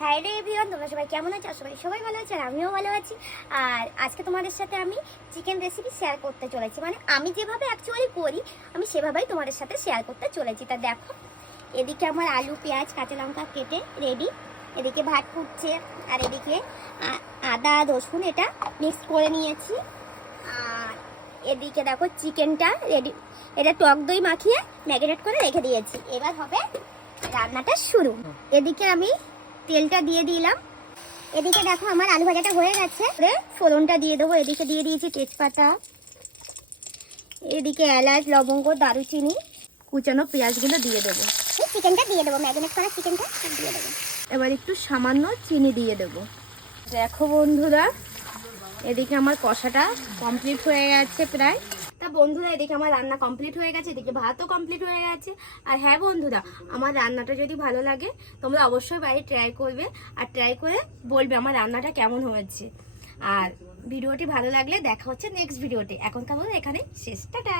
হ্যাঁ রে এভরিওয়ান, তোমরা সবাই কেমন আছো? সবাই ভালো আছে আর আমিও ভালো আছি। আর আজকে তোমাদের সাথে আমি চিকেন রেসিপি শেয়ার করতে চলেছি, মানে আমি যেভাবে অ্যাকচুয়ালি করি আমি সেভাবেই তোমাদের সাথে শেয়ার করতে চলেছি। তা দেখো, এদিকে আমার আলু পেঁয়াজ কাঁচা লঙ্কা কেটে রেডি, এদিকে ভাত ফুটছে, আর এদিকে আদা রসুন এটা মিক্স করে নিয়েছি। আর এদিকে দেখো চিকেনটা রেডি, এটা টক দই মাখিয়ে ম্যারিনেট করে রেখে দিয়েছি। এবার হবে রান্নাটা শুরু। এদিকে আমি তেলটা দিয়ে দিলাম, এদিকে দেখো আমার আলু ভাজাটা হয়ে গেছে। ফোড়নটা দিয়ে দেবো, এদিকে দিয়ে দিয়েছি তেজপাতা, এদিকে এলাচ লবঙ্গ দারুচিনি, কুচানো পেঁয়াজগুলো দিয়ে দেবো। চিকেনটা দিয়ে দেবো, ম্যারিনেট করা চিকেনটা দিয়ে দেবো। এবার একটু সামান্য চিনি দিয়ে দেবো। দেখো বন্ধুরা, এদিকে আমার কষাটা কমপ্লিট হয়ে গেছে প্রায়। তা বন্ধুরা, এদিকে আমার রান্না কমপ্লিট হয়ে গেছে, এদিকে ভাতও কমপ্লিট হয়ে গেছে। আর হ্যাঁ বন্ধুরা, আমার রান্নাটা যদি ভালো লাগে তোমরা অবশ্যই বাড়ি ট্রাই করবে, আর ট্রাই করে বলবে আমার রান্নাটা কেমন হয়েছে। আর ভিডিওটি ভালো লাগলে দেখা হচ্ছে নেক্সট ভিডিওতে। এখনকার মতো এখানে শেষ, টাটা।